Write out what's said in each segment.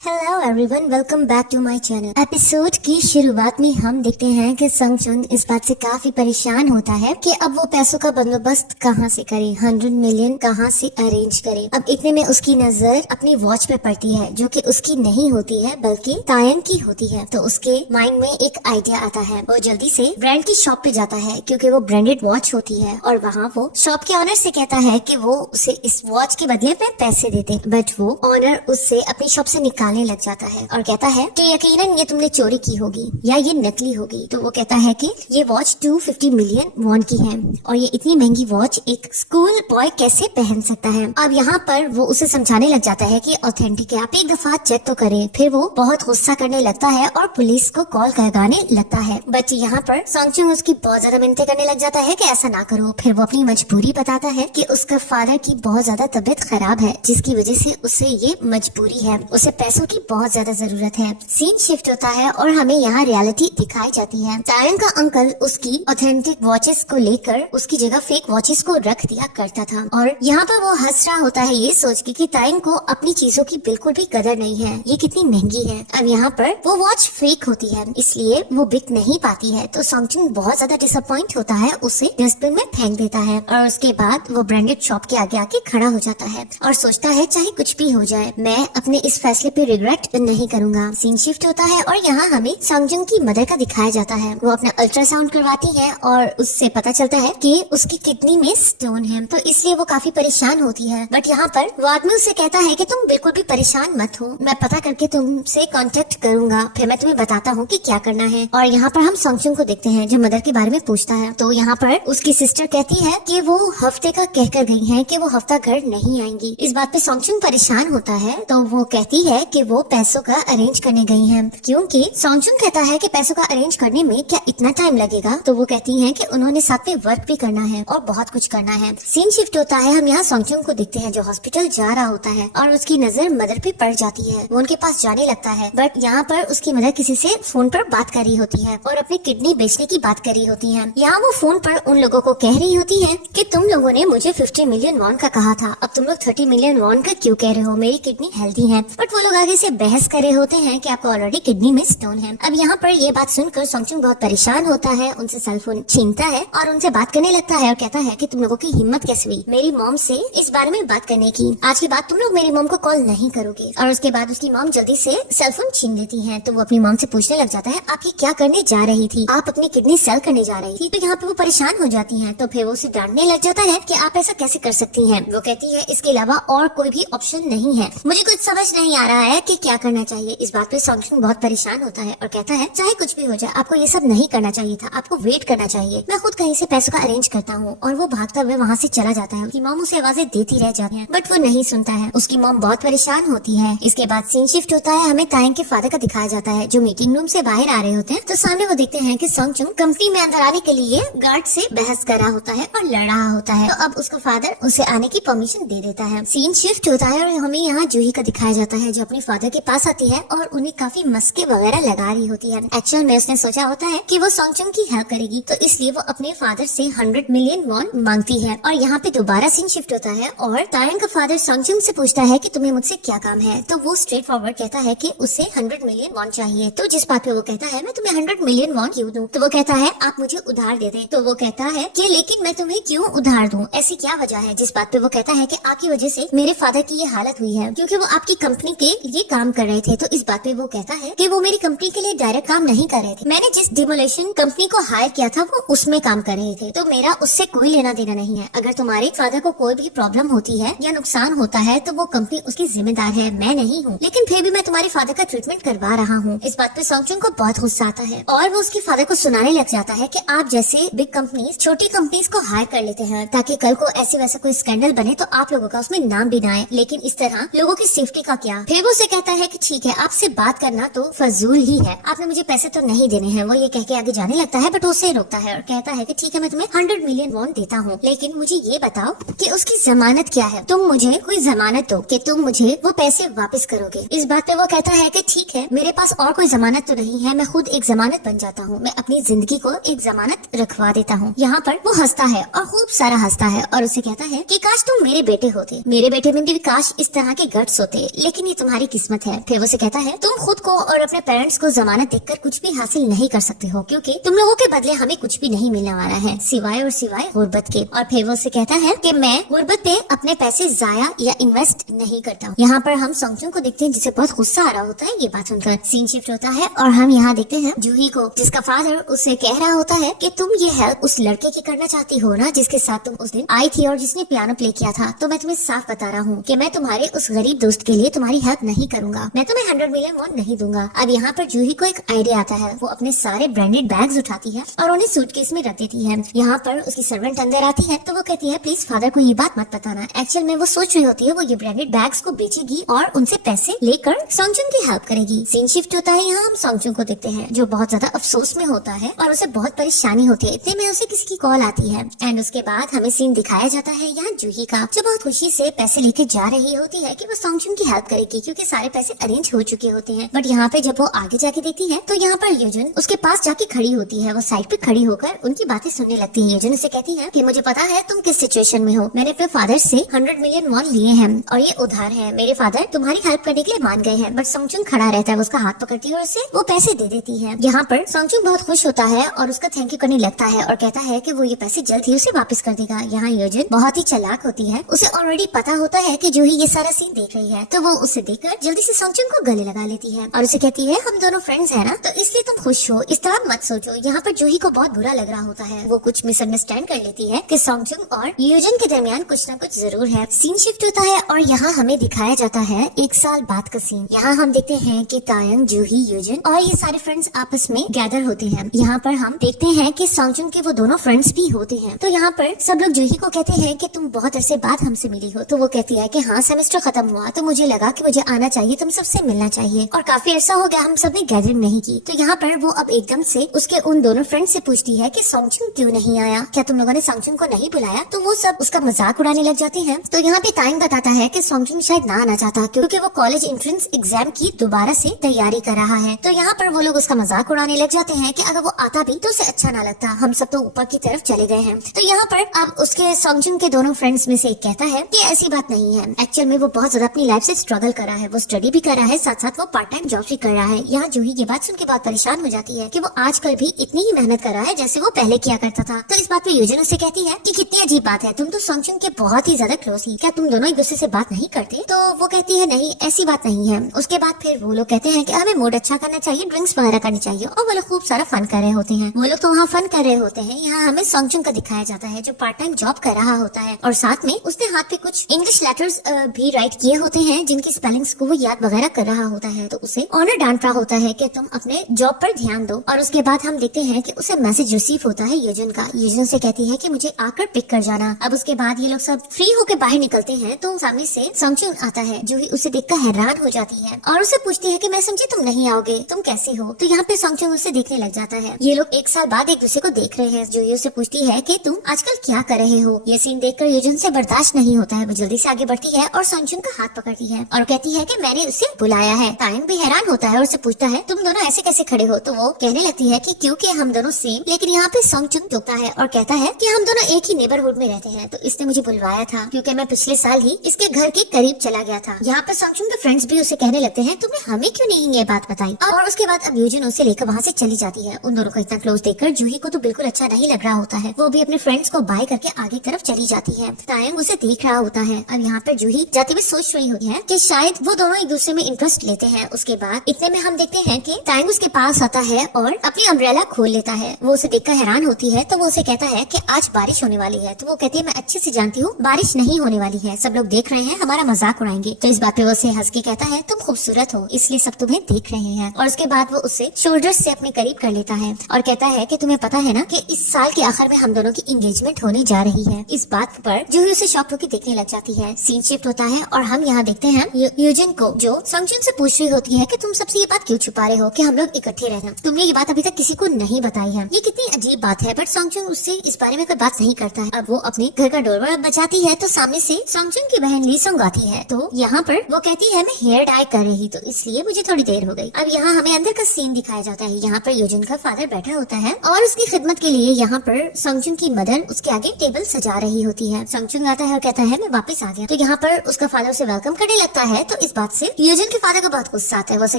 Hello everyone, welcome back to my channel. Episode की शुरुआत में हम देखते हैं कि संग चुन इस बात से काफी परेशान होता है कि अब वो पैसों का बंदोबस्त कहाँ से करे, 100 मिलियन कहाँ से अरेंज करे। अब इतने में उसकी नजर अपनी वॉच पे पड़ती है जो कि उसकी नहीं होती है बल्कि तायन की होती है। तो उसके माइंड में एक आइडिया आता है। वो जल्दी से ब्रांड की शॉप पे जाता है क्योंकि वो ब्रांडेड वॉच होती है और वहाँ वो शॉप के ऑनर से कहता है कि वो उसे इस वॉच के बदले में पैसे देते, बट वो ऑनर उससे अपनी शॉप से निकालने लग जाता है और कहता है कि यकीनन ये तुमने चोरी की होगी या ये नकली होगी। तो वो कहता है कि ये वॉच 250 मिलियन वॉन की है और ये इतनी महंगी वॉच एक स्कूल बॉय कैसे पहन सकता है। अब यहाँ पर वो उसे समझाने लग जाता है कि ऑथेंटिक है, आप एक दफा चेक तो करें। फिर वो बहुत गुस्सा करने लगता है और पुलिस को कॉल लगाने लगता है, बट यहाँ पर सॉन्गचुन उसकी बहुत ज्यादा मिन्नतें करने लग जाता है कि ऐसा ना करो। फिर वो अपनी मजबूरी बताता है कि उसका फादर की बहुत ज्यादा तबीयत खराब है जिसकी वजह से उसे ये मजबूरी है, उसे पैसों की बहुत ज्यादा जरूरत है। सीन शिफ्ट होता है और हमें यहाँ रियलिटी दिखाई जाती है। तायन का अंकल उसकी ऑथेंटिक वॉचेस को लेकर उसकी जगह फेक वॉचेस को रख दिया करता था और यहाँ पर वो हंस रहा होता है ये सोच के कि तायन को अपनी चीजों की बिल्कुल भी कदर नहीं है, ये कितनी महंगी है। अब यहाँ पर वो वॉच फेक होती है इसलिए वो बिक नहीं पाती है। तो सॉन्गचुन बहुत ज्यादा डिसअपॉइंट होता है, उसे डस्टबिन में फेंक देता है और उसके बाद वो ब्रांडेड शॉप के आगे आके खड़ा हो जाता है और सोचता है चाहे कुछ भी हो जाए मैं अपने इस फैसले पे रिग्रेट नहीं करूंगा। सीन शिफ्ट होता है और यहाँ हमें सॉन्गजुन की मदर का दिखाया जाता है। वो अपना अल्ट्रासाउंड करवाती है और उससे पता चलता है कि उसकी किडनी में स्टोन है, तो इसलिए वो काफी परेशान होती है। बट यहाँ पर वो आदमी उससे कहता है कि तुम बिल्कुल भी परेशान मत हो, मैं पता करके तुमसे कांटेक्ट करूंगा, फिर मैं तुम्हें बताता हूँ कि क्या करना है। और यहाँ पर हम सॉन्गजुन को देखते हैं जो मदर के बारे में पूछता है। तो यहाँ पर उसकी सिस्टर कहती है कि वो हफ्ते का कहकर गई है कि वो हफ्ता घर नहीं आएंगी। इस बात पे सॉन्गजुन परेशान होता है, तो वो कहती है कि वो पैसों का अरेंज करने गई हैं क्योंकि सॉन्गजुन कहता है कि पैसों का अरेंज करने में क्या इतना टाइम लगेगा। तो वो कहती हैं कि उन्होंने साथ में वर्क भी करना है और बहुत कुछ करना है। सीन शिफ्ट होता है, हम यहाँ सॉन्गजुन को देखते हैं जो हॉस्पिटल जा रहा होता है और उसकी नजर मदर पे पड़ जाती है। वो उनके पास जाने लगता है बट यहाँ पर उसकी मदर किसी से फोन पर बात कर रही होती है और अपनी किडनी बेचने की बात कर रही होती है। यहाँ वो फोन पर उन लोगों को कह रही होती है कि तुम लोगों ने मुझे 50 मिलियन वॉन का कहा था, अब तुम लोग 30 मिलियन वॉन का क्यों कह रहे हो, मेरी किडनी हेल्दी है। बट वो लोग आगे से बहस कर रहे होते हैं कि आपको ऑलरेडी किडनी में स्टोन है। अब यहाँ पर ये बात सुनकर सॉन्गजुन बहुत परेशान होता है, उनसे सेल फोन छीनता है और उनसे बात करने लगता है और कहता है कि तुम लोगों की हिम्मत कैसे हुई मेरी मॉम से इस बारे में बात करने की, आज के बाद तुम लोग मेरी मॉम को कॉल नहीं करोगे। और उसके बाद उसकी मॉम जल्दी से सेल फोन छीन लेती है। तो वो अपनी मॉम से पूछने लग जाता है आप ये क्या करने जा रही थी, आप अपनी किडनी सेल करने जा रही थी। तो यहाँ पे वो परेशान हो जाती है, तो फिर वो उसे डांटने लग जाता है कि आप ऐसा कैसे कर सकती हैं। वो कहती है इसके अलावा और कोई भी ऑप्शन नहीं है, मुझे कुछ समझ नहीं आ रहा है कि क्या करना चाहिए। इस बात पे सॉन्गजुन बहुत परेशान होता है और कहता है चाहे कुछ भी हो जाए आपको ये सब नहीं करना चाहिए था, आपको वेट करना चाहिए, मैं खुद कहीं से पैसों का अरेंज करता हूँ। और वो भागता हुए वहाँ से चला जाता है। उसकी मॉम उसे आवाजें देती रह जाती है बट वो नहीं सुनता है, उसकी मॉम बहुत परेशान होती है। इसके बाद सीन शिफ्ट होता है, हमें तायन के फादर का दिखाया जाता है जो मीटिंग रूम से बाहर आ रहे होते हैं। तो सामने वो देखते हैं कि सॉन्गजुन कंपनी में अंदर आने के लिए गार्ड से बहस कर रहा होता है और लड़ रहा होता है। तो अब उसका फादर उसे आने की परमिशन दे देता है। सीन शिफ्ट होता है और हमें यहाँ जूही का दिखाया जाता है जो अपने फादर के पास आती है और उन्हें काफी मस्के वगैरह लगा रही होती है। एक्चुअल में उसने सोचा होता है कि वो सॉन्गजुन की हेल्प करेगी, तो इसलिए वो अपने फादर से 100 मिलियन वॉन मांगती है। और यहाँ पे दोबारा सीन शिफ्ट होता है और तायन का फादर सॉन्गजुन से पूछता है कि तुम्हें मुझसे क्या काम है। तो वो स्ट्रेट फॉरवर्ड कहता है कि उसे 100 मिलियन वॉन चाहिए। तो जिस बात पे वो कहता है मैं तुम्हें 100 मिलियन वॉन क्यों दूं। तो वो कहता है आप मुझे उधार दे दें। तो वो कहता है कि लेकिन मैं तुम्हें क्यों उधार दूं, ऐसी क्या वजह है। जिस बात पे वो कहता है कि आपकी वजह से मेरे फादर की ये हालत हुई है क्योंकि वो आपकी कंपनी के लिए काम कर रहे थे। तो इस बात पे वो कहता है कि वो मेरी कंपनी के लिए डायरेक्ट काम नहीं कर रहे थे, मैंने जिस डिमोलेशन कंपनी को हायर किया था वो उसमें काम कर रहे थे, तो मेरा उससे कोई लेना देना नहीं है। अगर तुम्हारे फादर को कोई भी प्रॉब्लम होती है या नुकसान होता है तो वो कंपनी उसकी जिम्मेदार है, मैं नहीं हूँ। लेकिन फिर भी मैं तुम्हारे फादर का ट्रीटमेंट करवा रहा हूँ। इस बात पे सॉन्गजुन को बहुत गुस्सा आता है और वो उसके फादर को सुनाने लग जाता है कि आप जैसे बिग कंपनीज छोटी कंपनीज को हायर कर लेते हैं ताकि कल को ऐसे वैसा कोई स्कैंडल बने तो आप लोगों का उसमें नाम भी ना आए, लेकिन इस तरह लोगों की सेफ्टी का क्या। फिर वो उसे कहता है कि ठीक है आपसे बात करना तो फजूल ही है, आपने मुझे पैसे तो नहीं देने हैं। वो ये कह के आगे जाने लगता है बट उसे रोकता है और कहता है कि ठीक है मैं तुम्हें 100 मिलियन वॉन देता हूँ, लेकिन मुझे ये बताओ कि उसकी जमानत क्या है, तुम मुझे कोई जमानत दो कि तुम मुझे वो पैसे वापस करोगे। इस बात पे वो कहता है कि ठीक है मेरे पास और कोई जमानत तो नहीं है, मैं खुद एक जमानत बन जाता हूँ, मैं अपनी जिंदगी को एक जमानत रखवा देता हूँ। यहाँ पर वो हंसता है और खूब सारा हंसता है और उसे कहता है कि काश तुम मेरे बेटे होते, मेरे बेटे में भी काश इस तरह के गट्स होते, लेकिन ये तुम्हारी किस्मत है। फिर वो उसे कहता है तुम खुद को और अपने पेरेंट्स को जमानत देकर कुछ भी हासिल नहीं कर सकते हो, क्योंकि तुम लोगों के बदले हमें कुछ भी नहीं मिलने वाला है सिवाय और सिवाय गुर्बत के। और फिर वो उसे कहता है कि मैं गुर्बत पे अपने पैसे जाया या इन्वेस्ट नहीं करता हूँ। यहाँ पर हम सोंगचुंग को देखते हैं जिसे बहुत गुस्सा आ रहा होता है ये बात सुनकर। सीन शिफ्ट होता है और हम यहाँ देखते हैं जूही को, जिसका फादर उसे कह रहा होता है कि तुम ये हेल्प उस लड़के की करना चाहती हो ना जिसके साथ तुम उस दिन आई थी और जिसने पियानो प्ले किया था। तो मैं तुम्हें साफ बता रहा हूँ कि मैं तुम्हारे उस गरीब दोस्त के लिए तुम्हारी हेल्प नहीं करूंगा, मैं तुम्हें 100 मिलियन वॉन नहीं दूंगा। अब यहाँ पर जूही को एक आइडिया आता है, वो अपने सारे ब्रांडेड बैग्स उठाती है और उन्हें सूटकेस में रख देती है। यहाँ पर उसकी सर्वेंट अंदर आती है तो वो कहती है प्लीज फादर को ये बात मत बताना। एक्चुअल में वो सोच रही होती है वो ये ब्रांडेड बैग्स को बेचेगी और उनसे पैसे लेकर सोंगचुंग की हेल्प करेगी। सीन शिफ्ट होता है, यहाँ हम सोंगचुंग को देखते हैं जो बहुत ज्यादा अफसोस में होता है और उसे बहुत परेशानी होती है। इतने में उसे किसी की कॉल आती है एंड उसके बाद हमें सीन दिखाया जाता है यहाँ जूही का, जो बहुत खुशी से पैसे लेके जा रही होती है कि वो सोंगचुंग की हेल्प करेगी क्योंकि सारे पैसे अरेंज हो चुके होते हैं। बट यहाँ पे जब वो आगे जाके देखती है तो यहाँ पर यूजन उसके पास जाके खड़ी होती है। वो साइड पे खड़ी होकर उनकी बातें सुनने लगती है। यूजन उसे कहती है कि मुझे पता है तुम किस सिचुएशन में हो, मैंने अपने फादर से 100 मिलियन वॉन लिए हैं और ये उधार है। मेरे फादर तुम्हारी हेल्प करने के लिए मान गए हैं। बट सोंगचुंग खड़ा रहता है, वो उसका हाथ पकड़ती है और उसे वो पैसे दे देती है। यहाँ पर सोंगचुंग बहुत खुश होता है और उसका थैंक यू करने लगता है और कहता है कि वो ये पैसे जल्द ही उसे वापस कर देगा। यहाँ यूजन बहुत ही चालाक होती है, उसे ऑलरेडी पता होता है कि जूही ये सारा सीन देख रही है, तो वो उसे देखकर जल्दी से सोंगचुंग को गले लगा लेती है और उसे कहती है हम दोनों फ्रेंड्स हैं ना, तो इसलिए तुम खुश हो, इस तरह मत सोचो। यहाँ पर जूही को बहुत बुरा लग रहा होता है, वो कुछ मिसअंडरस्टैंड कर लेती है कि सोंगचुंग और यूजन के दरमियान कुछ न कुछ जरूर है। सीन शिफ्ट होता है और यहाँ हमें दिखाया जाता है 1 साल बाद का सीन। यहाँ हम देखते हैं कि तायंग, जूही, यूजन और ये सारे फ्रेंड्स आपस में गैदर होते हैं। यहाँ पर हम देखते हैं कि सोंगचुंग के वो दोनों फ्रेंड्स भी होते हैं। तो यहाँ पर सब लोग जूही को कहते हैं कि तुम बहुत अरसे बाद हमसे मिली हो। तो वो कहती है कि हाँ सेमेस्टर खत्म हुआ तो मुझे लगा कि मुझे आना चाहिए, तुम सबसे मिलना चाहिए और काफी अरसा हो गया हम सब ने गैदरिंग नहीं की। तो यहाँ पर वो अब एकदम से उसके उन दोनों फ्रेंड से पूछती है कि सोंगचुंग क्यों नहीं आया, क्या तुम लोगों ने सोंगचुंग को नहीं बुलाया? तो वो सब उसका मजाक उड़ाने लग जाते हैं। तो यहाँ पे तायंग बताता है कि सोंगचुंग शायद ना आना चाहता क्योंकि वो कॉलेज एंट्रेंस एग्जाम की दोबारा से तैयारी कर रहा है। तो यहाँ पर वो लोग उसका मजाक उड़ाने लग जाते हैं कि अगर वो आता भी तो उसे अच्छा ना लगता, हम सब तो ऊपर की तरफ चले गए हैं। तो यहाँ पर अब उसके सोंगचुंग के दोनों फ्रेंड्स में से एक कहता है कि ऐसी बात नहीं है, एक्चुअल में वो बहुत ज्यादा अपनी लाइफ से स्ट्रगल कर रहा है, वो स्टडी भी कर रहा है, साथ साथ वो पार्ट टाइम जॉब भी कर रहा है। यहाँ जूही ये बात सुन के बहुत परेशान हो जाती है कि वो आजकल भी इतनी ही मेहनत कर रहा है जैसे वो पहले किया करता था। तो इस बात पे यूजन उसे कहती है कि कितनी अजीब बात है, तुम तो सोंगचुंग के बहुत ही ज्यादा क्लोज ही, क्या तुम दोनों एक दूसरे से बात नहीं करते? तो वो कहती है नहीं ऐसी बात नहीं है। उसके बाद फिर वो लोग कहते हैं कि हमें मूड अच्छा करना चाहिए, ड्रिंक्स वगैरह करनी चाहिए और वो लोग खूब सारा फन कर रहे होते हैं। वो लोग तो वहाँ फन कर रहे होते हैं। यहाँ हमें सोंगचुंग का दिखाया जाता है जो पार्ट टाइम जॉब कर रहा होता है और साथ में उसने हाथ पे कुछ इंग्लिश लेटर्स भी राइट किए होते हैं जिनकी स्पेलिंग्स को वो याद वगैरह कर रहा होता है। तो उसे ऑनर डांट रहा होता है कि तुम अपने जॉब पर ध्यान दो। और उसके बाद हम देखते हैं कि उसे मैसेज रिसीव होता है यूजन का। यूजन से कहती है कि मुझे आकर पिक कर जाना। अब उसके बाद ये लोग सब फ्री होकर बाहर निकलते हैं तो सामने से सोंगचुंग आता है। जूही उसे देखकर हैरान हो जाती है और उसे पूछती है कि मैं समझी तुम नहीं आओगे, तुम कैसे हो? तो यहाँ पे सोंगचुंग उसे देखने लग जाता है। ये लोग 1 साल बाद एक दूसरे को देख रहे हैं। जूही उसे पूछती है कि तुम आजकल क्या कर रहे हो? ये सीन देखकर यूजन से बर्दाश्त नहीं होता है, वो जल्दी से आगे बढ़ती है और सोंगचुंग का हाथ पकड़ती है और कहती है कि मैंने उसे बुलाया है। तायंग भी हैरान होता है और उसे पूछता है तुम दोनों ऐसे कैसे खड़े हो? तो वो कहने लगती है कि क्योंकि हम दोनों सेम। लेकिन यहाँ पे सोंगचुंग टोकता है और कहता है कि हम दोनों एक ही नेबरहुड में रहते हैं, तो इसने मुझे बुलवाया था क्योंकि मैं पिछले साल ही इसके घर के करीब चला गया था। यहाँ पे सोंगचुंग के फ्रेंड्स भी उसे कहने लगते हैं तुमने हमें क्यों नहीं ये बात बताई? और उसके बाद अब यूजन उसे लेकर वहाँ से चली जाती है। उन दोनों को इतना क्लोज देखकर जूही को तो बिल्कुल अच्छा नहीं लग रहा होता है। वो भी अपने फ्रेंड्स को बाय करके आगे तरफ चली जाती है। तायंग उसे देख रहा होता है। अब यहाँ पर जूही जाते हुए सोच रही होती है कि शायद वो दोनों एक दूसरे में इंटरेस्ट लेते हैं। उसके बाद इतने में हम देखते हैं कि तायंग उसके पास आता है और अपनी अम्ब्रेला खोल लेता है। वो उसे देखकर हैरान होती है तो वो उसे कहता है कि आज बारिश होने वाली है। तो वो कहती है मैं अच्छे से जानती हूँ बारिश नहीं होने वाली है, सब लोग देख रहे हैं, हमारा मजाक उड़ाएंगे। तो इस बात पे वो उसे हंस के कहता है तुम खूबसूरत हो इसलिए सब तुम्हें देख रहे हैं। और उसके बाद वो उसे शोल्डर से अपने करीब कर लेता है और कहता है कि तुम्हें पता है ना कि इस साल के आखिर में हम दोनों की एंगेजमेंट होने जा रही है। इस बात पर जूही उसे शॉक होकर देखने लग जाती है। सीन शिफ्ट होता है और हम यहाँ देखते हैं यूजन को जो सोंगचुंग से पूछ रही होती है कि तुम सबसे ये बात क्यों छुपा रहे हो कि हम लोग इकट्ठे रहना, तुमने ये बात अभी तक किसी को नहीं बताई है, ये कितनी अजीब बात है। बट सोंगचुंग उससे इस बारे में कोई बात नहीं करता है। अब वो अपने घर का डोरबेल बजाती है तो सामने से सोंगचुंग की बहन ली सोंग आती है। तो यहाँ पर वो कहती है मैं हेयर डाई कर रही तो इसलिए मुझे थोड़ी देर हो गई। अब यहाँ हमें अंदर का सीन दिखाया जाता है। यहाँ पर यूजन का फादर बैठा होता है और उसकी खिदमत के लिए यहाँ पर सोंगचुंग की मदर उसके आगे टेबल सजा रही होती है। सोंगचुंग आता है और कहता है मैं वापस आ गया। तो यहाँ पर उसका फादर उसे वेलकम करने लगता है। तो इस बात से यूजिन के फादर को बहुत गुस्सा आता है। वो उसे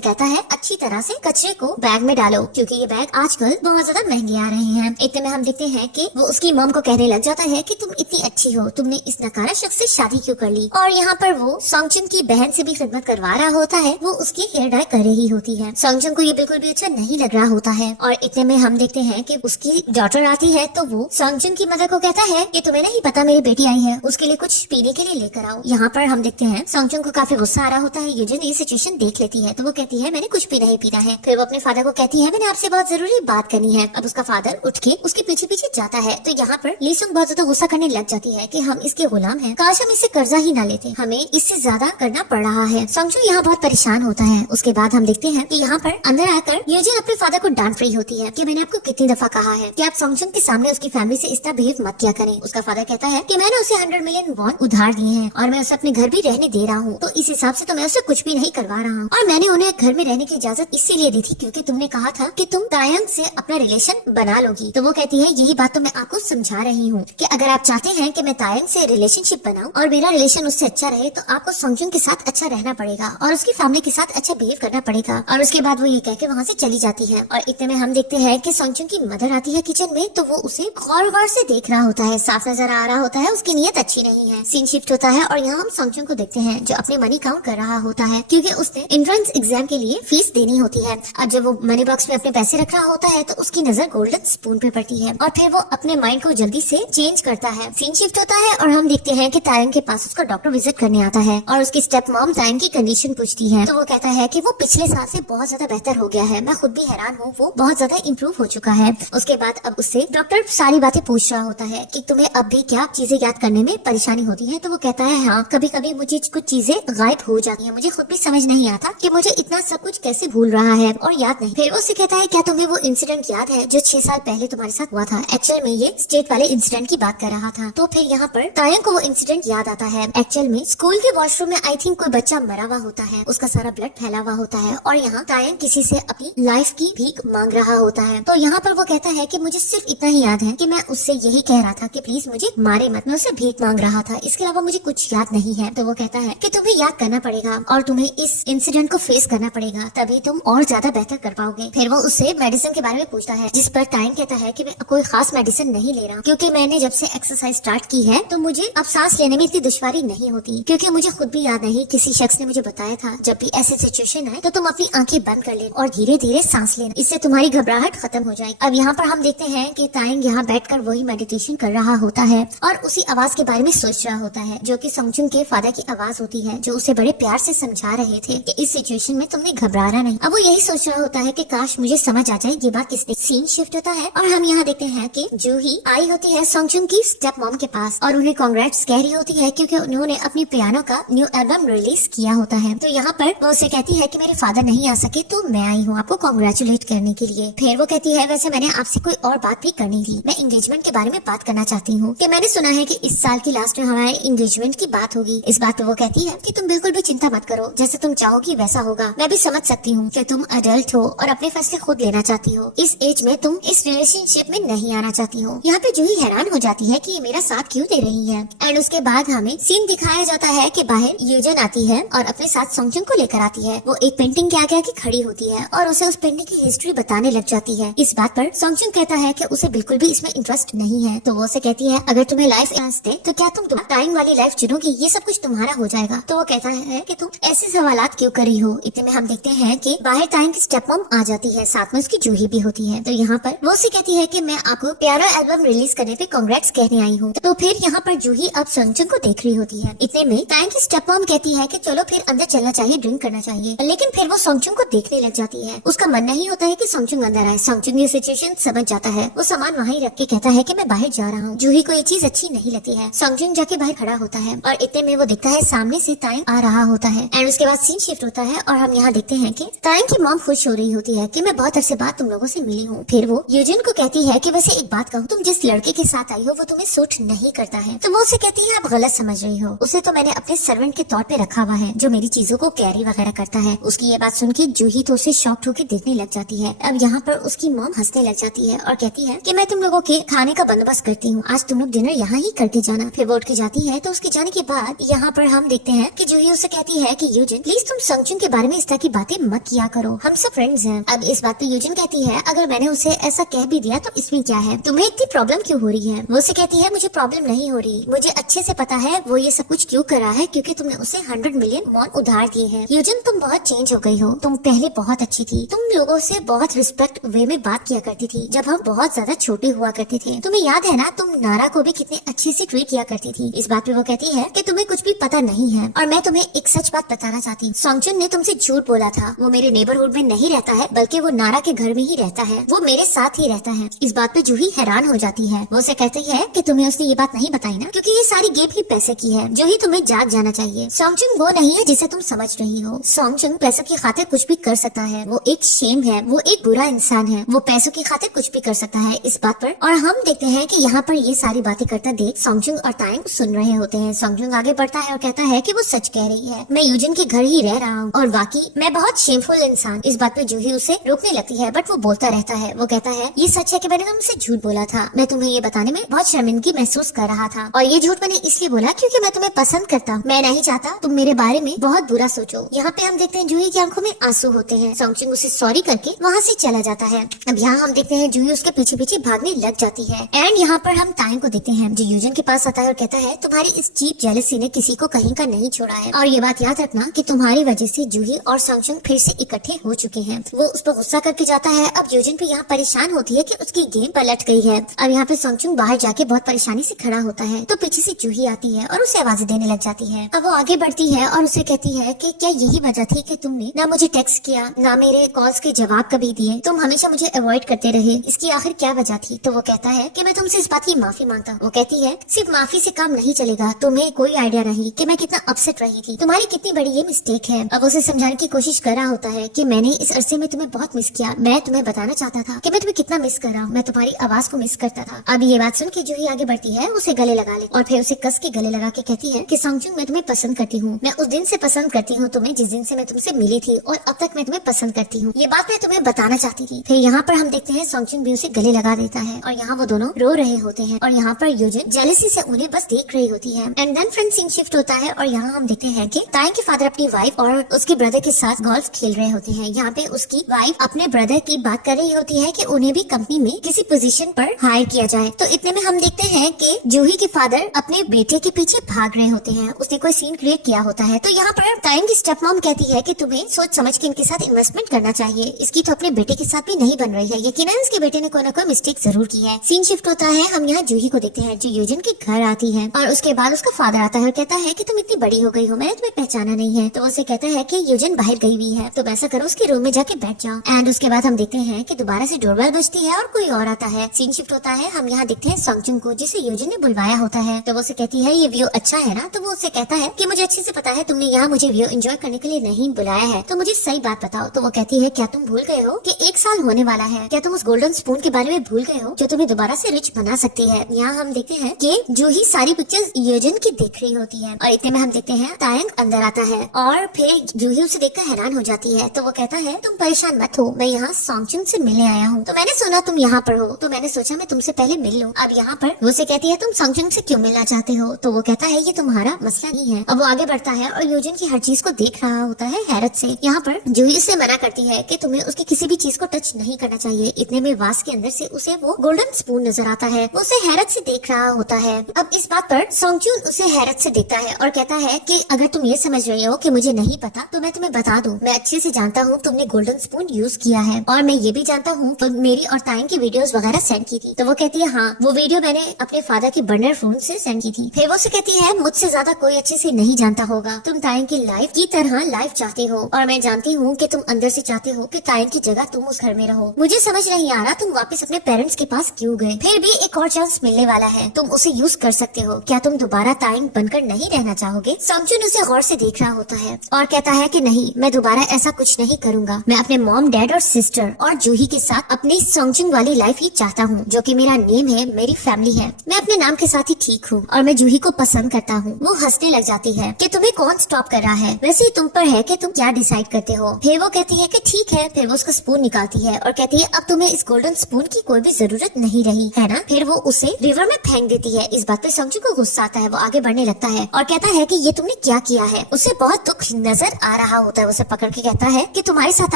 कहता है अच्छी तरह से कचरे को बैग में डालो, क्योंकि ये बैग आजकल बहुत ज्यादा महंगे आ रहे हैं। इतने में हम देखते हैं कि वो उसकी मॉम को कहने लग जाता है कि तुम इतनी अच्छी हो, तुमने इस नकारा शख्स से शादी क्यों कर ली। और यहाँ पर वो सोंगजुन की बहन से भी खिदमत करवा रहा होता है, वो उसकी हेयर डाई कर रही होती है। सोंगजुन को ये बिल्कुल भी अच्छा नहीं लग रहा होता है। और इतने में हम देखते हैं कि उसकी डॉटर आती है, तो वो सोंगजुन की मदर को कहता है कि तुम्हें नहीं पता मेरी बेटी आई है, उसके लिए कुछ पीने के लिए लेकर आओ। यहाँ पर हम देखते हैं सोंगजुन को काफी गुस्सा आ रहा होता है। यूजिन ये सिचुएशन देख लेती है, तो वो कहती है मैंने कुछ भी नहीं पीना है। फिर वो अपने फादर को कहती है मैंने आपसे बहुत जरूरी बात करनी है। अब उसका फादर उठ के उसके पीछे पीछे जाता है, तो यहाँ पर लीसुंग बहुत ज्यादा गुस्सा करने लग जाती है कि हम इसके गुलाम हैं, काश हम इससे कर्जा ही ना लेते, हमें इससे ज्यादा करना पड़ रहा है। सोंगजुन यहाँ बहुत परेशान होता है। उसके बाद हम देखते हैं कि यहाँ पर अंदर आकर यूजिन अपने फादर को डांट रही होती है कि मैंने आपको कितनी दफा कहा है कि आप सोंगजुन के सामने उसकी फैमिली से इस तरह बिहेव मत किया करें। उसका फादर कहता है कि मैंने उसे 100 मिलियन वॉन उधार दिए हैं और मैं उसे अपने घर भी रहने दे रहा हूँ, तो इस हिसाब से तो मैं उसे कुछ भी नहीं करवा रहा हूँ। और मैंने उन्हें घर में रहने की इजाजत इसीलिए दी थी क्योंकि तुमने कहा था कि तुम तायंग से अपना रिलेशन बना लोगी। तो वो कहती है यही बात तो मैं आपको समझा रही हूँ कि अगर आप चाहते हैं कि मैं तायंग से रिलेशनशिप बनाऊं और मेरा रिलेशन उससे अच्छा रहे, तो आपको सोंगजुन के साथ अच्छा रहना पड़ेगा और उसकी फैमिली के साथ अच्छा बिहेव करना पड़ेगा। और उसके बाद वो ये कह के वहाँ से चली जाती है। और इतने में हम देखते हैं कि सोंगजुन की मदर आती है किचन में, तो वो उसे गौर से देख रहा होता है। साफ नजर आ रहा होता है उसकी नीयत अच्छी नहीं है। सीन शिफ्ट होता है और यहाँ हम सोंगजुन को देखते हैं जो अपने मनी काउंट कर रहा होता है, क्योंकि उसने एंट्रेंस एग्जाम के लिए फीस देनी होती है। और जब वो मनी बॉक्स में अपने पैसे रख रहा होता है, तो उसकी नजर गोल्डन स्पून पे पड़ती है और फिर वो अपने माइंड को जल्दी से चेंज करता है। सीन शिफ्ट होता है और हम देखते हैं कि तायंग के पास उसका डॉक्टर विजिट करने आता है और उसकी स्टेप मॉम तायंग की कंडीशन पूछती है, तो वो कहता है कि वो पिछले साल से बहुत ज्यादा बेहतर हो गया है, मैं खुद भी हैरान हूँ, वो बहुत ज्यादा इम्प्रूव हो चुका है। उसके बाद अब उससे डॉक्टर सारी बातें पूछ रहा होता है कि तुम्हें अब भी क्या चीजें याद करने में परेशानी होती है। तो वो कहता है हाँ, कभी कभी मुझे कुछ चीजें गायब हो जाती है, मुझे खुद भी समझ नहीं आता कि मुझे इतना सब कुछ कैसे भूल रहा है और याद नहीं। फिर वो उससे कहता है क्या तुम्हें वो इंसिडेंट याद है जो 6 साल पहले तुम्हारे साथ हुआ था। एक्चुअल में ये स्टेट वाले इंसिडेंट की बात कर रहा था। तो फिर यहाँ पर तायंग को वो इंसिडेंट याद आता है। एक्चुअल में स्कूल के वॉशरूम में आई थिंक कोई बच्चा मरा हुआ होता है, उसका सारा ब्लड फैला हुआ होता है और यहाँ तायंग किसी से अपनी लाइफ की भीख मांग रहा होता है। तो यहाँ पर वो कहता है कि मुझे सिर्फ इतना ही याद है कि मैं उससे यही कह रहा था कि प्लीज मुझे मारे मत, मैं उससे भीख मांग रहा था, इसके अलावा मुझे कुछ याद नहीं है। तो वो कहता है कि तुम्हें याद करना पड़ेगा और तुम्हें इस इंसिडेंट को फेस करना पड़ेगा, तभी तुम और ज्यादा बेहतर कर पाओगे। फिर वो उससे मेडिसिन के बारे में पूछता है, जिस पर तायंग कहता है कि मैं कोई खास मेडिसिन नहीं ले रहा, क्योंकि मैंने जब से एक्सरसाइज स्टार्ट की है तो मुझे अब सांस लेने में इतनी दुश्वारी नहीं होती, क्योंकि मुझे खुद भी याद नहीं, किसी शख्स ने मुझे बताया था जब भी ऐसी सिचुएशन आए तो तुम अपनी आंखें बंद कर ले और धीरे धीरे सांस लेना, इससे तुम्हारी घबराहट खत्म हो जाएगी। अब यहाँ पर हम देखते हैं कि तायंग यहाँ बैठकर वही मेडिटेशन कर रहा होता है और उसी आवाज के बारे में सोच रहा होता है, जो कि सोंगजुन के फादर की आवाज होती है, जो उसे बड़े प्यार से समझा रहे थे कि इस सिचुएशन में तुमने घबराना नहीं। अब वो यही सोच रहा होता है कि काश मुझे समझ आ जाए ये बात किसने। सीन शिफ्ट होता है और हम यहाँ देखते हैं कि जूही आई होती है सोंगजुन की स्टेप मॉम के पास और उन्हें कांग्रेट्स कह रही होती है क्योंकि उन्होंने अपनी पियानो का न्यू एल्बम रिलीज किया होता है। तो यहाँ पर वो उसे कहती है कि मेरे फादर नहीं आ सके तो मैं आई हूँ आपको कांग्रेचुलेट करने के लिए। फिर वो कहती है वैसे मैंने आपसे कोई और बात भी करनी थी, मैं एंगेजमेंट के बारे में बात करना चाहती हूँ कि मैंने सुना है कि इस साल की लास्ट में हमारे एंगेजमेंट की बात होगी। इस बात पे वो कहती है कि तुम बिल्कुल भी चिंता मत करो, जैसे तुम चाहोगी वैसा होगा। मैं भी समझ सकती हूँ कि तुम अडल्ट हो और अपने फैसले खुद लेना चाहती हो, इस एज में तुम इस रिलेशनशिप में नहीं आना चाहती हो। यहाँ पे जूही हैरान हो जाती है कि ये मेरा साथ क्यों दे रही है। एंड उसके बाद हमें सीन दिखाया जाता है कि बाहर यूजन आती है और अपने साथ सोंगजुन को लेकर आती है। वो एक पेंटिंग के आगे आके खड़ी होती है और उसे उस पेंटिंग की हिस्ट्री बताने लग जाती है। इस बात पर सोंगजुन कहता है कि उसे बिल्कुल भी इसमें इंटरेस्ट नहीं है। तो वो उसे कहती है अगर तुम्हें लाइफ इंटरेस्ट है तो क्या तुम टाइम वाली लाइफ चुनोगी, ये सब कुछ तुम्हारा हो जाएगा। तो वो कहता है कि तुम ऐसे सवालात क्यों कर रही हो। इतने में हम देखते हैं कि बाहर टाइम की स्टेप मॉम आ जाती है, साथ में उसकी जूही भी होती है। तो यहाँ पर वो उसे कहती है कि मैं आपको प्यारा एल्बम रिलीज करने पे कांग्रेट्स कहने आई हूँ। तो फिर यहाँ पर जूही अब सोंगजुन को देख रही होती है। इतने में टाइम की स्टेप मॉम कहती है कि चलो फिर अंदर चलना चाहिए, ड्रिंक करना चाहिए, लेकिन फिर वो सोंगजुन को देखने लग जाती है। उसका मन नहीं होता है कि सोंगजुन अंदर आए। सोंगजुन ये सिचुएशन समझ जाता है, वो सामान वहीं रख के कहता है कि मैं बाहर जा रहा हूँ। जूही को ये चीज अच्छी नहीं लगती है। सोंगजुन जाके बाहर खड़ा होता है और इतने में वो देखता है सामने से तायंग आ रहा होता है। एंड उसके बाद सीन शिफ्ट होता है और हम यहाँ देखते हैं कि तायंग की मॉम खुश हो रही होती है कि मैं बहुत अरसे बाद तुम लोगों से मिली हूँ। फिर वो यूजिन को कहती है कि वैसे एक बात कहूँ, तुम जिस लड़के के साथ आई हो वो तुम्हें सूट नहीं करता है। तो वो उसे कहती है आप गलत समझ रही हो, उसे तो मैंने अपने सर्वेंट के तौर पे रखा हुआ है जो मेरी चीजों को कैरी वगैरह करता है। उसकी ये बात सुन के जूही तो उसे शॉक्ड होकर देखने लग जाती है। अब यहाँ पर उसकी मॉम हंसने लग जाती है और कहती है कि मैं तुम लोगों के खाने का बंदोबस्त करती हूँ, आज तुम लोग डिनर यहाँ ही करके जाना। फिर वो उठ के जाती है। तो उसके जाने के बाद यहाँ पर हम देखते हैं कि जूही उसे कहती कहती है कि यूजिन प्लीज तुम संगजुन के बारे में इस तरह की बातें मत किया करो, हम सब फ्रेंड्स हैं। अब इस बात पे यूजिन कहती है अगर मैंने उसे ऐसा कह भी दिया तो इसमें क्या है, तुम्हें इतनी प्रॉब्लम क्यों हो रही है। वो उसे कहती है मुझे प्रॉब्लम नहीं हो रही, मुझे अच्छे से पता है वो ये सब कुछ क्यों कर रहा है, क्योंकि तुमने उसे 100 मिलियन वॉन उधार दिए हैं। यूजिन तुम बहुत चेंज हो गई हो, तुम पहले बहुत अच्छी थी, तुम लोगों से बहुत रिस्पेक्ट वे में बात किया करती थी जब हम बहुत ज्यादा छोटे हुआ करते थे। तुम्हें याद है ना तुम नारा को भी कितने अच्छे से ट्रीट किया करती थी। इस बात पे वो कहती है कि तुम्हें कुछ भी पता नहीं है और मैं तुम्हें एक सच बात बताना चाहती हूँ। संगजुन ने तुमसे झूठ बोला था, वो मेरे नेबरहुड में नहीं रहता है बल्कि वो नारा के घर में ही रहता है, वो मेरे साथ ही रहता है। इस बात पे जूही हैरान हो जाती है। वो उसे कहती है कि तुम्हें उसने ये बात नहीं बताई ना, क्योंकि ये सारी गेम ही पैसे की है। जूही तुम्हें जाग जाना चाहिए, संगजुन वो नहीं है जिसे तुम समझ रही हो। संगजुन पैसों की खातिर कुछ भी कर सकता है, वो एक शेम है, वो एक बुरा इंसान है, वो पैसों की खातिर कुछ भी कर सकता है। इस बात पर और हम देखते हैं कि यहाँ पर ये सारी बातें करता देख संगजुन और तायंग सुन रहे होते हैं। संगजुन आगे बढ़ता है और कहता है कि वो सच कह रही है, मैं यूजिन के घर ही रह रहा हूँ और वाकई मैं बहुत शेमफुल इंसान। इस बात पे जूही उसे रोकने लगती है बट वो बोलता रहता है। वो कहता है ये सच है कि मैंने तुमसे झूठ बोला था, मैं तुम्हें ये बताने में बहुत शर्मिंदगी महसूस कर रहा था और ये झूठ मैंने इसलिए बोला क्योंकि मैं तुम्हें पसंद करता हूँ, मैं नहीं चाहता तुम मेरे बारे में बहुत बुरा सोचो। यहाँ पे हम देखते हैं जूही की आंखों में आंसू होते हैं। संगजुन उसे सॉरी करके वहाँ से चला जाता है। अब यहाँ हम देखते हैं जूही उसके पीछे पीछे भागने लग जाती है एंड यहाँ पर हम तायंग को देखते हैं जो यूजिन के पास आता है और कहता है तुम्हारी इस चीप जेलसी ने किसी को कहीं का नहीं छोड़ा है और ये बात याद रखना कि तुम्हारी वजह से जूही और संगजुन फिर से इकट्ठे हो चुके हैं। वो उस पर गुस्सा करके जाता है। अब यूजिन पे यहाँ परेशान होती है कि उसकी गेम पलट गई है। अब यहाँ पे संगजुन बाहर जाके बहुत परेशानी से खड़ा होता है तो पीछे से जूही आती है और उसे आवाजें देने लग जाती है। अब वो आगे बढ़ती है और उसे कहती है कि क्या यही वजह थी कि तुमने ना मुझे टेक्स्ट किया ना मेरे कॉल्स के जवाब कभी दिए, तुम हमेशा मुझे अवॉइड करते रहे, इसकी आखिर क्या वजह थी। तो वो कहता है कि मैं तुमसे इस बात की माफी मांगता हूँ। वो कहती है सिर्फ माफी से काम नहीं चलेगा, तुम्हें कोई आइडिया नहीं कि मैं कितना अपसेट रही थी, तुम्हारी कितनी बड़ी ये मिस्टेक है। अब उसे समझाने की कोशिश कर रहा होता है कि मैंने इस अरसे में तुम्हें बहुत मिस किया, मैं तुम्हें बताना चाहता था कि मैं तुम्हें कितना मिस कर रहा हूँ, मैं तुम्हारी आवाज को मिस करता था। अब ये बात सुन के जूही आगे बढ़ती है, उसे गले लगा ले और फिर उसे कस के गले लगा के कहती है कि संगजुन मैं तुम्हें पसंद करती हूँ, मैं उस दिन से पसंद करती हूँ तुम्हें जिस दिन से मैं तुमसे मिली थी और अब तक मैं तुम्हें पसंद करती हूँ, ये बात मैं तुम्हें बताना चाहती थी। फिर यहाँ पर हम देखते हैं संगजुन भी उसे गले लगा देता है और यहाँ वो दोनों रो रहे होते हैं और यहाँ पर यूजिन जेलसी से उन्हें बस देख रही होती है। And then friend scene shift होता है और यहाँ हम देखते हैं कि तायंग के फादर अपनी वाइफ और उसके ब्रदर के साथ गोल्फ खेल रहे होते हैं। यहाँ पे उसकी वाइफ अपने ब्रदर की बात कर रही होती है कि उन्हें भी कंपनी में किसी पोजीशन पर हायर किया जाए। तो इतने में हम देखते हैं कि जूही के फादर अपने बेटे के पीछे भाग रहे होते हैं, उसने कोई सीन क्रिएट किया होता है। तो यहाँ पर तायंग की स्टेप मॉम कहती है कि तुम्हें सोच समझ के इनके साथ इन्वेस्टमेंट करना चाहिए, इसकी तो अपने बेटे के साथ भी नहीं बन रही है, यकीनन इसके बेटे ने कोई ना कोई मिस्टेक जरूर की है। सीन शिफ्ट होता है, हम यहाँ जूही को देखते हैं जो यूजिन के घर आती है और उसके बाद उसका फादर आता है और कहता है कि तुम इतनी बड़ी हो गई हो, मैंने तुम्हें पहचाना नहीं है। तो उसे कहता है कि यूजिन बाहर गई हुई है, तो ऐसा करो उसके रूम में जाके बैठ जाओ। एंड उसके बाद हम देखते हैं कि दोबारा से डोरबेल बजती है और कोई और आता है। सीन शिफ्ट होता है, हम यहाँ देखते हैं संगजुन को जिसे यूजिन ने बुलवाया होता है। तो वो उसे कहती है ये व्यू अच्छा है ना, तो वो उसे कहता है कि मुझे अच्छे से पता है तुमने यहाँ मुझे व्यू एंजॉय करने के लिए नहीं बुलाया है, तो मुझे सही बात बताओ। तो वो कहती है क्या तुम भूल गए हो कि 1 साल होने वाला है, क्या तुम उस गोल्डन स्पून के बारे में भूल गए हो जो तुम्हें दोबारा से रिच बना सकती है। यहाँ हम देखते हैं कि जूही सारी पिक्चर्स यूजिन की देख रही होती है और इतने में हम देखते हैं तायंग अंदर आता है और फिर जूही उसे देखकर हैरान हो जाती है। तो वो कहता है तुम परेशान मत हो, मैं यहाँ संगजुन से मिलने आया हूँ, तो मैंने सुना तुम यहाँ पर हो तो मैंने सोचा मैं तुमसे पहले मिल लूँ। अब यहाँ पर वो उसे कहती है तुम संगजुन से क्यों मिलना चाहते हो, तो वो कहता है ये तुम्हारा मसला नहीं है। अब वो आगे बढ़ता है और यूजिन की हर चीज को देख रहा होता है हैरत से। यहाँ पर जूही से मना करती है कि तुम्हें उसकी किसी भी चीज को टच नहीं करना चाहिए। इतने में वास के अंदर से उसे वो गोल्डन स्पून नजर आता है, वो उसे हैरत से देख रहा होता है। अब इस बात पर संगजुन उसे हैरत से देखता है और कहता है कि अगर तुम ये समझ रही हो कि मुझे नहीं पता तो मैं तुम्हें बता दूं, मैं अच्छे से जानता हूँ तुमने गोल्डन स्पून यूज किया है और मैं ये भी जानता हूँ तो मेरी और तायंग की वीडियोस वगैरह सेंड की थी। तो वो कहती है हाँ वो वीडियो मैंने अपने फादर के बर्नर फोन से सेंड की थी। फिर वो उसे कहती है मुझसे ज्यादा कोई अच्छे से नहीं जानता होगा, तुम तायंग की लाइफ की तरह लाइफ चाहते हो और मैं जानती हूँ कि तुम अंदर से चाहते हो कि तायंग की जगह तुम उस घर में रहो। मुझे समझ नहीं आ रहा तुम वापस अपने पेरेंट्स के पास क्यों गए, फिर भी एक और चांस मिलने वाला है, तुम उसे यूज कर सकते हो, क्या तुम दोबारा तायंग बनकर नहीं रहना चाहोगे। संगजुन उसे गौर से देख रहा होता है और कहता है कि नहीं मैं दोबारा ऐसा कुछ नहीं करूंगा, मैं अपने मॉम डैड और सिस्टर और जूही के साथ अपनी संगजुन वाली लाइफ ही चाहता हूँ जो कि मेरा नेम है, मेरी फैमिली है, मैं अपने नाम के साथ ही ठीक हूँ और मैं जूही को पसंद करता हूँ। वो हंसने लग जाती है कि तुम्हें कौन स्टॉप कर रहा है, वैसे ही तुम पर है कि तुम क्या डिसाइड करते हो। फिर वो कहती है कि ठीक है, फिर वो उसका स्पून निकालती है और कहती है अब तुम्हें इस गोल्डन स्पून की कोई भी जरूरत नहीं रही है ना। फिर वो उसे रिवर में फेंक देती है। इस बात पे संगजुन को गुस्सा आता है, वो आगे बढ़ने लगता है और कहता है कि ये तुमने क्या किया है, है। उसे बहुत दुख नजर आ रहा होता है। उसे पकड़ के कहता है कि तुम्हारे साथ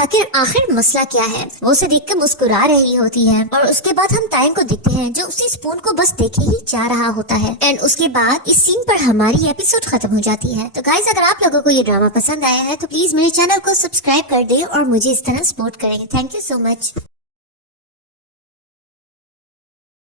आखिर मसला क्या है। वो उसे देख के मुस्कुरा रही होती है और उसके बाद हम टाइम को देखते हैं जो उसी स्पून को बस देखे ही जा रहा होता है। एंड उसके बाद इस सीन पर हमारी एपिसोड खत्म हो जाती है। तो गाइस, अगर आप लोगों को ये ड्रामा पसंद आया है तो प्लीज मेरे चैनल को सब्सक्राइब कर दे और मुझे इस तरह सपोर्ट करें। Thank you so much.